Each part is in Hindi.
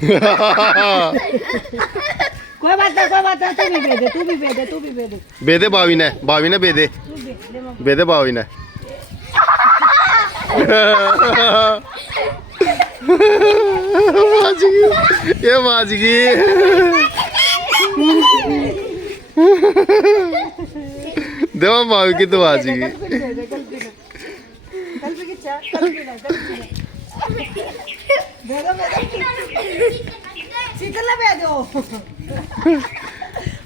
कोई बात नहीं, कोई बात नहीं, तू भी बेदे, तू भी बेदे, तू भी बेदे। बेदे बावी ने बेदे बेदे बावी ने। ये बाज गई। देवा बावी की तो बाज गई। शीतल पे दो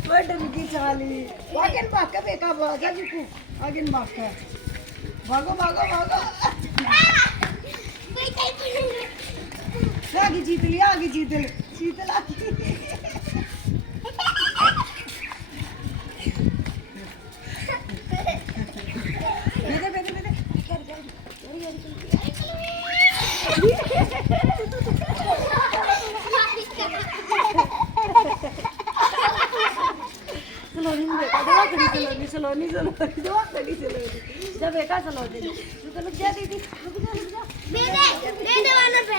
बटन की चाली वागन भाग बेका भागा जिकू आगे भाग भागो भागो भागो आगे जीत लिया, आगे जीत ले शीतल आगे बेदे बेदे बेदे कर कर सलोनी बेटा दवा करी सलोनी दवा करी सलोनी जब बेटा सलोनी तो रुक जा दीदी रुक जा दे वाला पे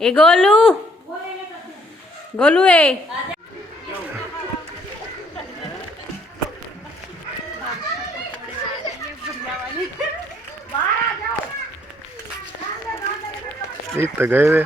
ए गोलू गोलू ए तो गए वे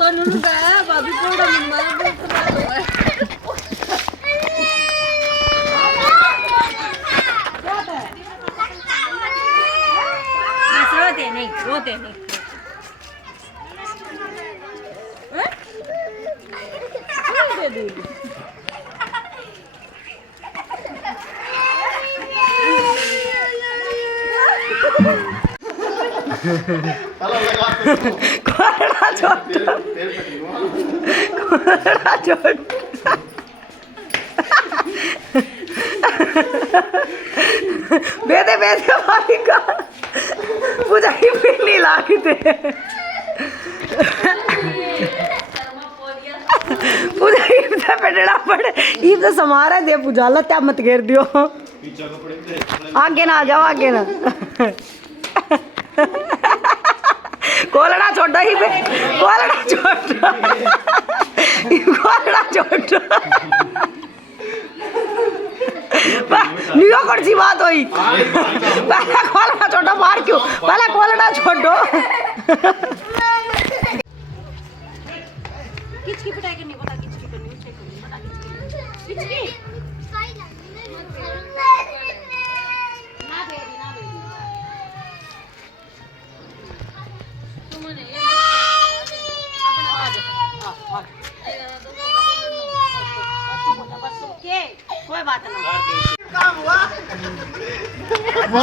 सोनू का भाभी कोड़ा मम्मा रोते नहीं बेदे बेदे भाभी का पूजा ही पीली लाखते पूजा ही पेटड़ा पड़े ये तो समारा दे पूजा ला त्या मत घेर दियो आगे ना आ जाओ आगे ना कोलड़ा छोड़ो ही पे कोलड़ा छोड़ो कोलड़ा छोड़ो नियो कौन सी बात हुई पहला कोलड़ा छोड़ो मार क्यों पहला कोलड़ा छोड़ो किचकी पिटाई करनी पता किचकी करनी उससे करनी पता किचकी ना बेबी तुमने अपना कोई बात नहीं काम हुआ कुछ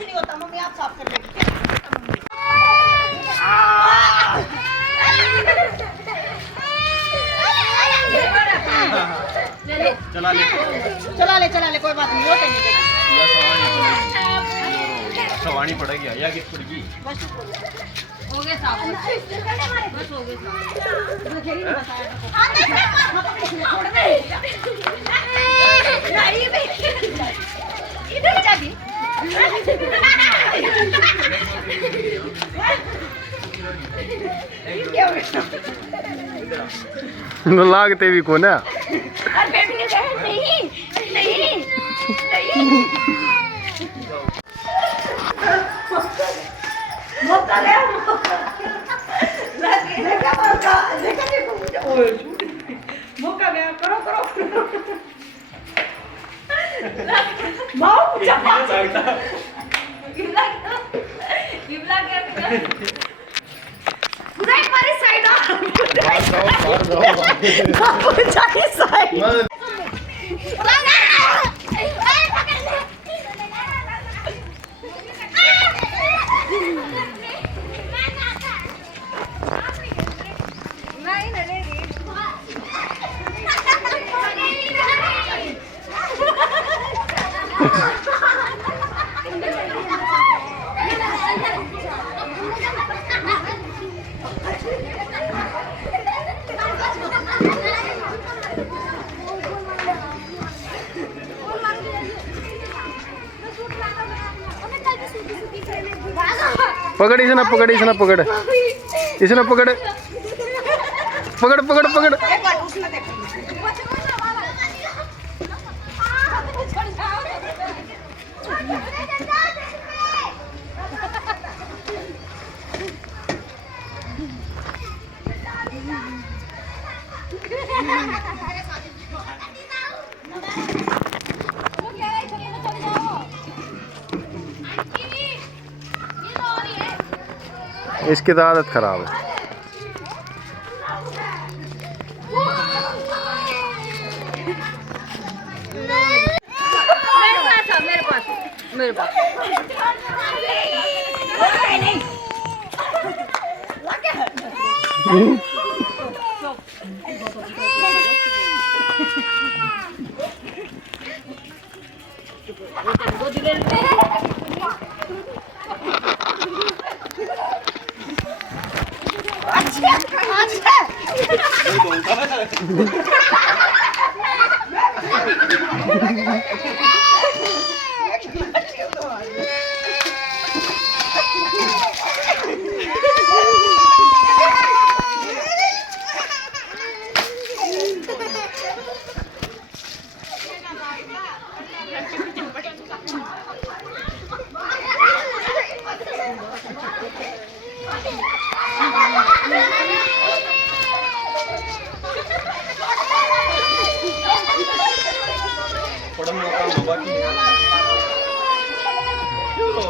नहीं होता मम्मी, आप साफ कर लेंगे। चला ले कोई बात नहीं, होते नहीं सवानी पड़ेगी या किस पड़ेगी। हो गए साफ, बस हो गए इधर जागी। लागते भी कौन है। मौका गया, करो पकड़ इसे ना पकड़ इसे ना पकड़ इसे ना पकड़ पकड़ पकड़ पकड़। इसकी तो आदत खराब है। मेरे पास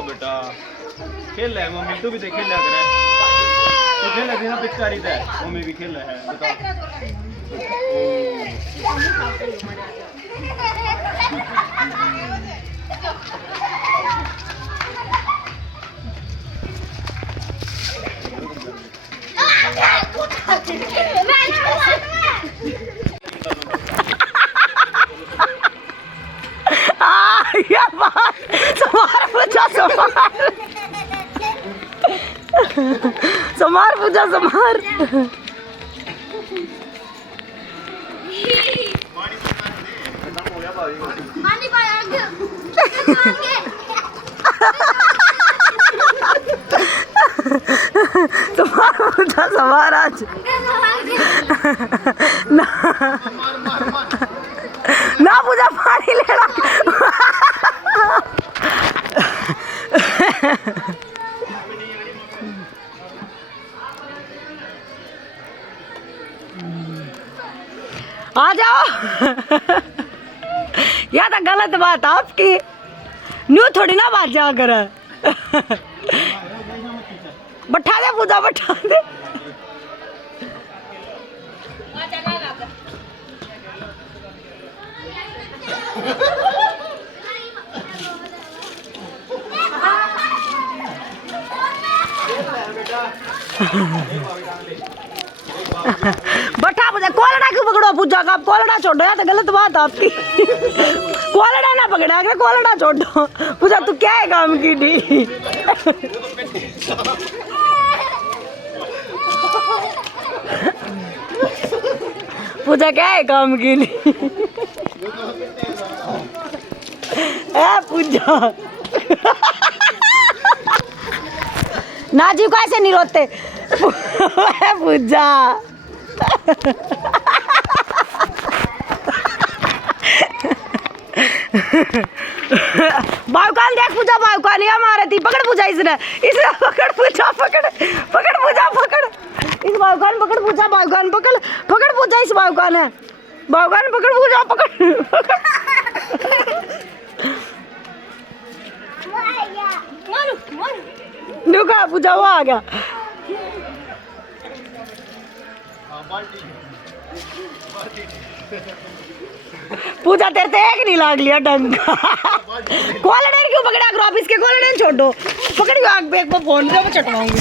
बेटा खेल है मम्मी, तू भी देख खेल करे तो खेल है ना पिचकारी है, मम्मी भी खेल है बता। ये बात समार पूजा समार पूजा समार मानी भाई आगे तुम्हारा पूजा समार आज ना ना पूजा पानी लेना आ जाओ। यह तो गलत बात है आपकी, न्यू थोड़ी ना बात जा कर बैठा दे पूजा बैठा दे। बैठा पूजा कोलड़ा क्यों पकड़ो पूजा का, कोलड़ा छोड़ो, या तो गलत बात आपकी। कोलड़ा ना पकड़ा कर कोलड़ा छोड़ो पूजा, तू क्या है काम की डी। पूजा क्या है काम की डी ए पूजा नाजी को ऐसे नहीं रोते पूजा। बाउकान देख पूजा, बाउकान ये मारे थी, पकड़ पूजा इसने पकड़ पूजा, पकड़ पकड़ पूजा, पकड़ इस बाउकान, पकड़ पूजा, बाउकान पकड़, पकड़ पूजा, इस बाउकान है बाउकान, पकड़ पूजा, पकड़ नुका पूजा वो आ गया। पूजा तेरे तो एक नहीं लाग लिया ढंग का। कॉलर क्यों पकड़ा करो आप, इसके कॉलर छोड़ो, पकड़ आग पे एक फोन पे चटवाऊंगी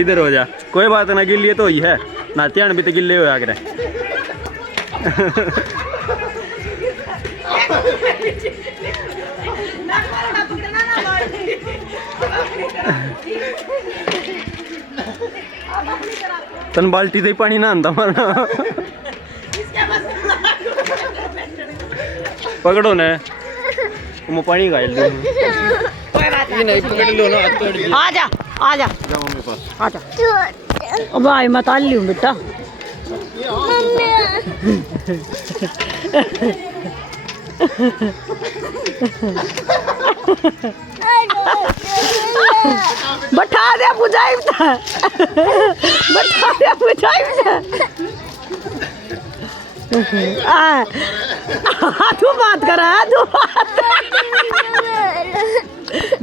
इधर हो जा, कोई बात ना, गिल्ली तो ही है ना, ध्यान भी तो गिल्ले हो आगे। तन बाल्टी से पानी ना आंदा मारना पकड़ो ने मैं पानी गाइल दूं, ये नहीं पकड़ लो ना। आ जा आ जा मम्मी पास आ जा। अब भाई मैं ताल लूं बेटा। बैठा दे बुझाई बैठा दे बुझाई तू बात कर रहा है, तू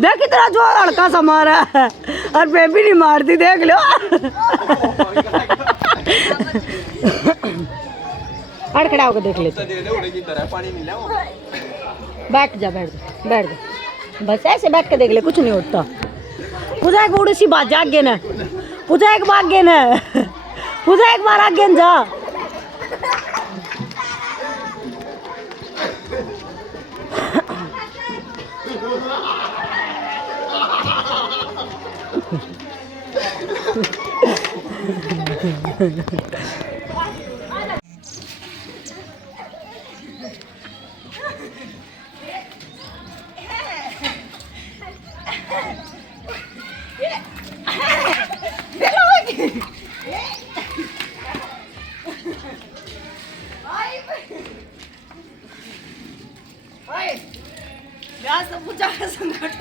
देख इतना जो लड़का सा मारा है और बेबी नहीं मारती, देख लो। खड़ा होकर देख लेते, बैठ जा बैठ जा बैठ जा, बस ऐसे बैठ के देख ले, कुछ नहीं होता। पूजा एक बूढ़ी सी बात जागे न, पूजा एक बार आगे न, पूजा एक बार आगे जा। पूजा का संकट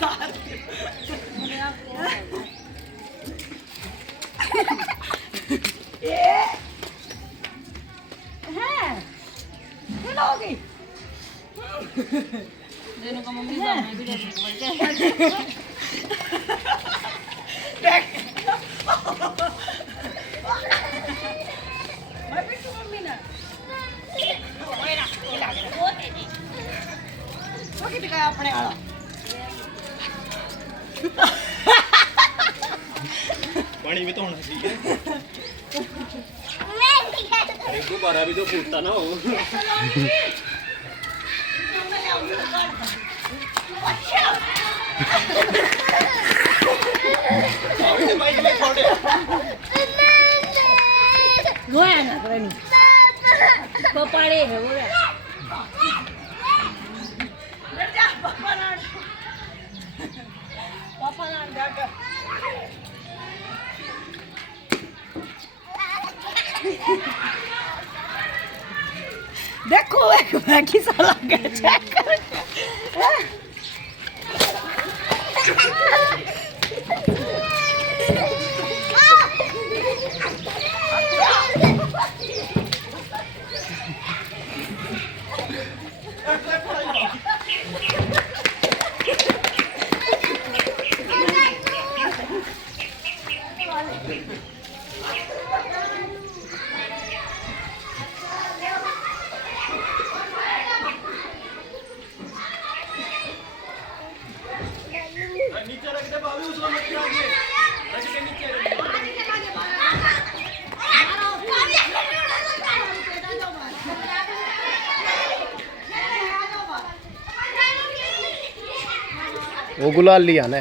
की दिखाया अपने वाला पानी भी तो होना चाहिए अरे दोबारा भी तो फूटता ना हो वो है ना पानी वो पड़े है वो है पापा ना जाकर देखो एक मैगी साला के चेक कर नीचे रख दे बाबू उसको मत गिराइए रख के नीचे रख वो गुलाल लिया ना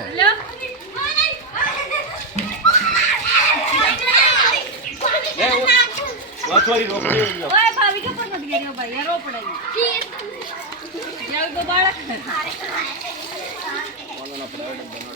वाली रोक दे ओए भाभी के ऊपर मत गिरियो भाई यार रो पड़ेगी यार दोबारा वाला ना पड़ा डब्बा ना